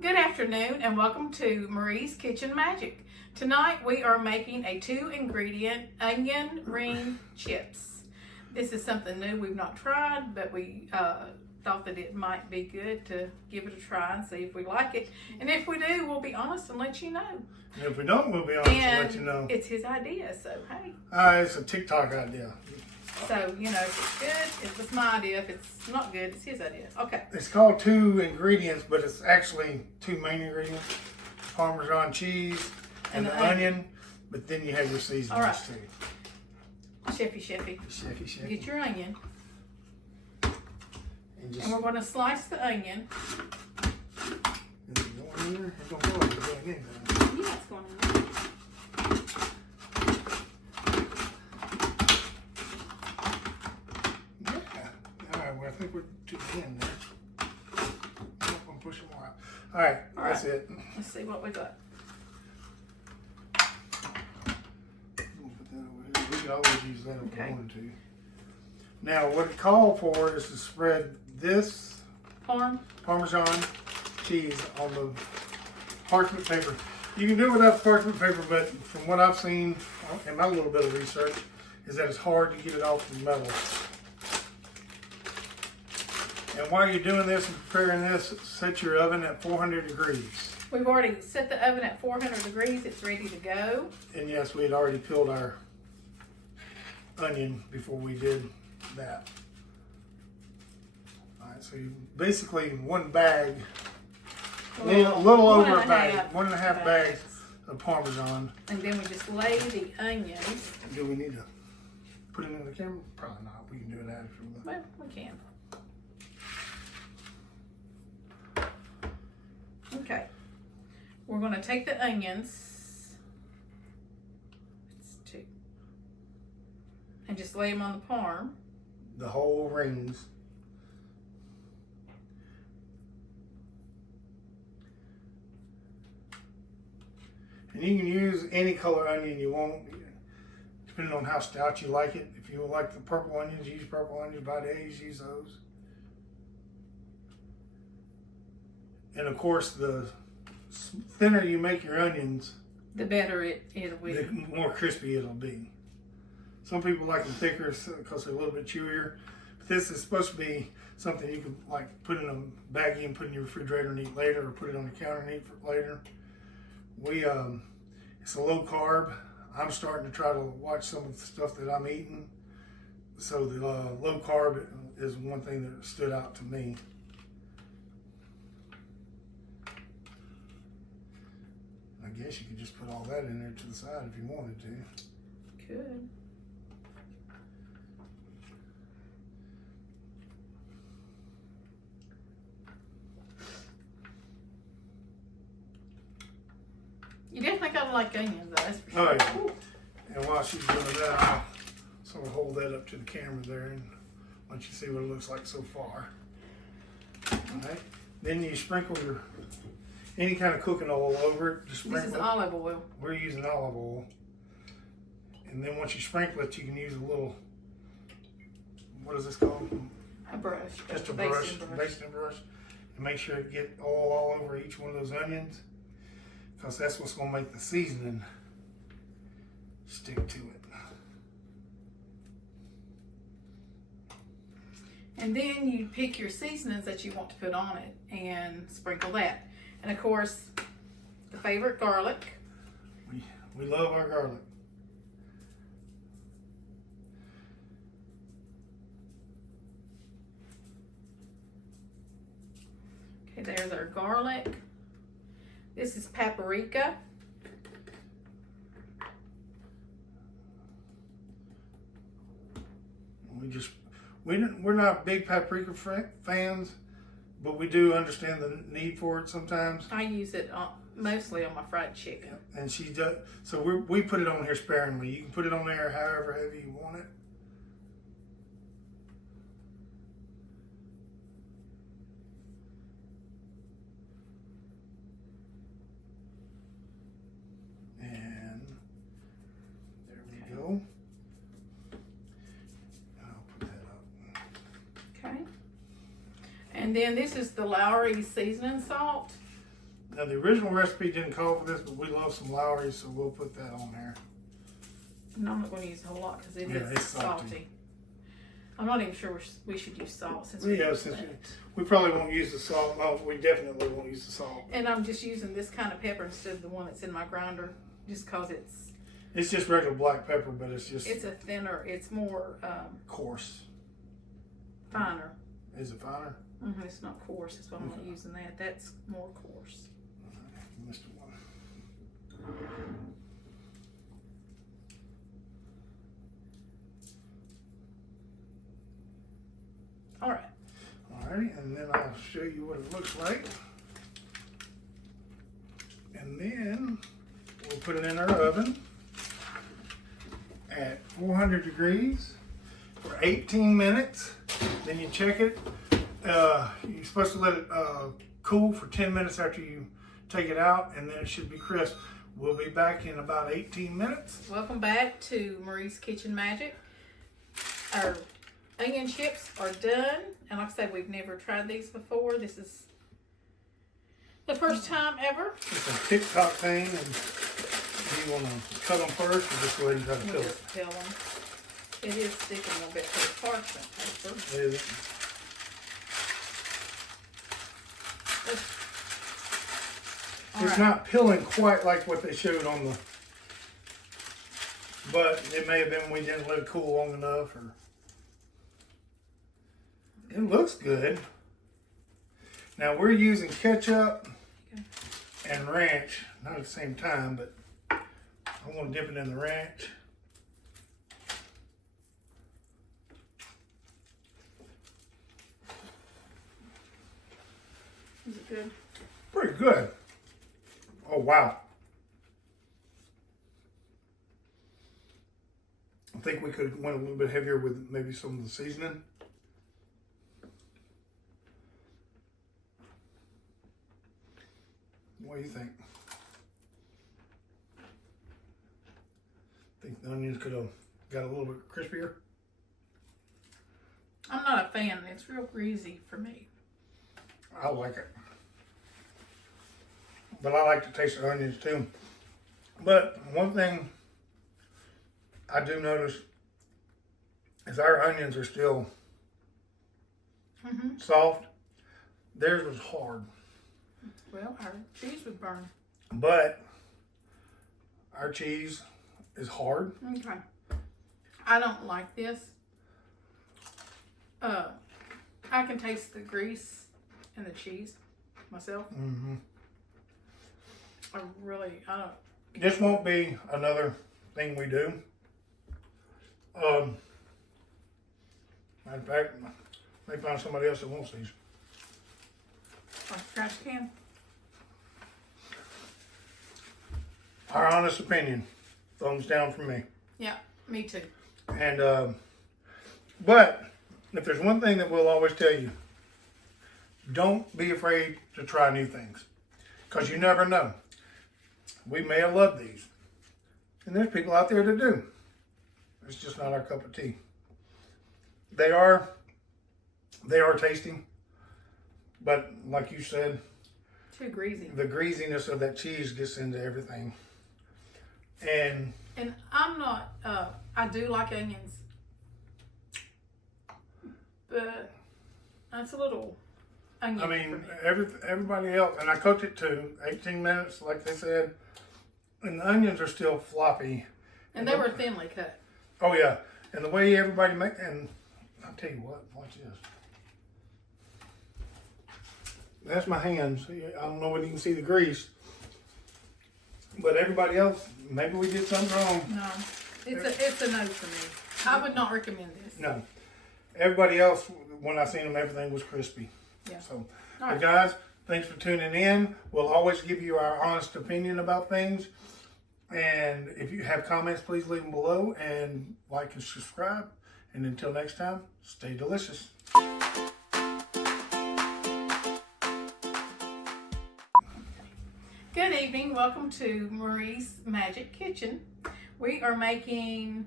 Good afternoon and welcome to Marie's Kitchen Magic. Tonight we are making a 2-ingredient onion ring chips. This is something new we've not tried, but we thought that it might be good to give it a try and see if we like it. And if we do, we'll be honest and let you know. And if we don't, we'll be honest and let you know. It's his idea, so hey. It's a TikTok idea. So, you know, if it's good, it was my idea. If it's not good, it's his idea. Okay. It's called 2 ingredients, but it's actually 2 main ingredients. Parmesan cheese and the onion, but then you have your seasonings all right. too. Chefy. Get your onion. And we're going to slice the onion. Is it going in there? It's going to go in there. Yeah, it's going in there. I think we're to the end there. I'm going to push them more out. All right, that's it. Let's see what we got. We'll put that over here. We can always use that if we wanted to. Now, what it called for is to spread this Parmesan cheese on the parchment paper. You can do it without parchment paper, but from what I've seen in my little bit of research, is that it's hard to get it off the metal. And while you're doing this and preparing this, set your oven at 400 degrees. We've already set the oven at 400 degrees. It's ready to go. And yes, we had already peeled our onion before we did that. All right, so you basically one bag, a little over a bag, 1.5 bags of Parmesan. And then we just lay the onions. Do we need to put it in the camera? Probably not. We can do it after. Well, we can. Okay, we're going to take the onions, it's 2, and just lay them on the parm. The whole rings. And you can use any color onion you want, depending on how stout you like it. If you like the purple onions, use purple onions. By days, use those. And of course, the thinner you make your onions, the better it'll be. The more crispy it'll be. Some people like them thicker because they're a little bit chewier. But this is supposed to be something you can like put in a baggie and put in your refrigerator and eat later, or put it on the counter and eat for later. It's a low carb. I'm starting to try to watch some of the stuff that I'm eating. So the low carb is one thing that stood out to me. I guess you could just put all that in there to the side if you wanted to. Could. You definitely gotta like onions, though, that's for sure. Oh, yeah. Ooh. And while she's doing that, I'll sort of hold that up to the camera there and let you see what it looks like so far. All right. Then you sprinkle your any kind of cooking oil over it. Just sprinkle. This is olive oil. We're using olive oil. And then once you sprinkle it, you can use a little, what is this called? A brush. Just a brush, basting brush. And make sure it get oil all over each one of those onions, because that's what's going to make the seasoning stick to it. And then you pick your seasonings that you want to put on it and sprinkle that. And of course, the favorite garlic. We love our garlic. Okay, there's our garlic. This is paprika. We're not big paprika fans, but we do understand the need for it sometimes. I use it mostly on my fried chicken. And she does, so we put it on here sparingly. You can put it on there however heavy you want it. And there we go. And then this is the Lowry seasoning salt. Now the original recipe didn't call for this, but we love some Lowry's, so we'll put that on there. And I'm not going to use a whole lot because Yeah, is it's salty. I'm not even sure we should use salt since we probably won't use the salt. Oh, we definitely won't use the salt. And I'm just using this kind of pepper instead of the one that's in my grinder, just because it's just regular black pepper, but it's a thinner. It's more coarse, finer. Is it finer? Mm-hmm, it's not coarse. That's why I'm not using that. That's more coarse. Missed one. All right. Alrighty, and then I'll show you what it looks like. And then we'll put it in our oven at 400 degrees for 18 minutes. Then you check it. You're supposed to let it cool for 10 minutes after you take it out, and then it should be crisp. We'll be back in about 18 minutes. Welcome back to Marie's Kitchen Magic. Our onion chips are done, and like I said, we've never tried these before. This is the first time ever. It's a TikTok thing, and do you want to cut them first, or just go ahead and try to We'll fill it? just peel them. It is sticking a little bit to the parchment paper. Is it? It's not peeling quite like what they showed on the, but it may have been we didn't let it cool long enough, or it looks good. Now we're using ketchup and ranch, not at the same time, but I'm going to dip it in the ranch. Is it good? Pretty good. Oh, wow. I think we could have went a little bit heavier with maybe some of the seasoning. What do you think? Think the onions could have got a little bit crispier? I'm not a fan. It's real greasy for me. I like it. But I like to taste the onions too. But one thing I do notice is our onions are still soft. Theirs was hard. Well, our cheese would burn. But our cheese is hard. Okay. I don't like this. I can taste the grease and the cheese myself. Mm-hmm. I don't. This won't be another thing we do. Matter of fact, may find somebody else that wants these. Like trash can. Our honest opinion, thumbs down from me. Yeah, me too. And but if there's one thing that we'll always tell you, don't be afraid to try new things, because you never know. We may have loved these, and there's people out there that do. It's just not our cup of tea. They are tasty, but like you said, too greasy. The greasiness of that cheese gets into everything. And I'm not, I do like onions, but that's a little onion. I mean, everybody else, and I cooked it to 18 minutes, like they said, and the onions are still floppy. And they were thinly cut. Oh yeah, and the way everybody make, and I'll tell you what, watch this. That's my hands. I don't know whether you can see the grease, but everybody else, maybe we did something wrong. No, it's a no for me. I would not recommend this. No, everybody else, when I seen them, everything was crispy. Yeah. So, all right, guys, thanks for tuning in. We'll always give you our honest opinion about things. And if you have comments, please leave them below, and like and subscribe. And until next time, stay delicious. Good evening. Welcome to Marie's Magic Kitchen. We are making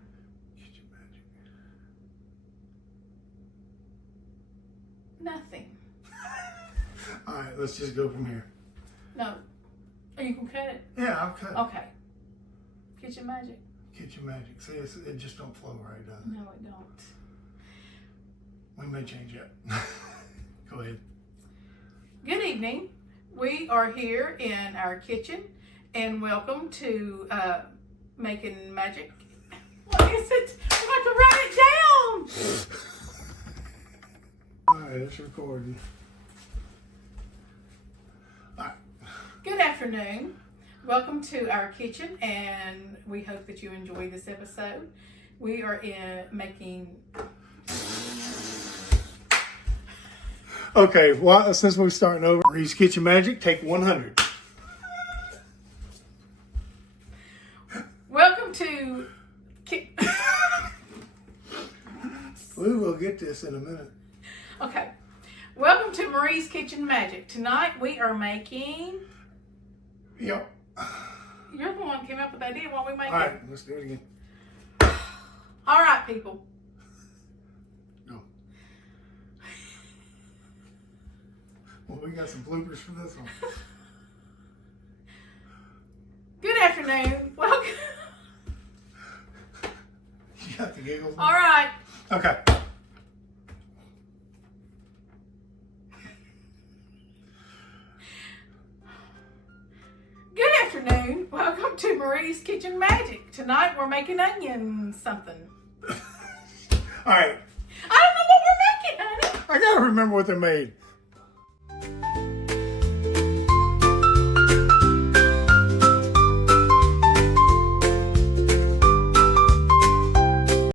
nothing. All right, let's just go from here. No, Are you gonna cut it? Yeah, I'll cut it. Okay. Kitchen magic. Kitchen magic. See, it just don't flow right, does it? No, it don't. We may change it. Go ahead. Good evening. We are here in our kitchen, and welcome to Making Magic. What is it? I'm about to write it down. All right, it's recording. All right. Good afternoon. Welcome to our kitchen, and we hope that you enjoy this episode. We are making. Okay, well, since we're starting over, Marie's Kitchen Magic, take 100. Welcome to. We will get this in a minute. Okay. Welcome to Marie's Kitchen Magic. Tonight we are making. Yep. You're the one who came up with the idea while we make All it. right, let's do it again. All right, people. Go. Well, we got some bloopers for this one. Good afternoon. Welcome. You got the giggles? All right. Okay. Good afternoon. Welcome to Marie's Kitchen Magic. Tonight we're making onion something. All right. I don't know what we're making, honey. I gotta remember what they're made.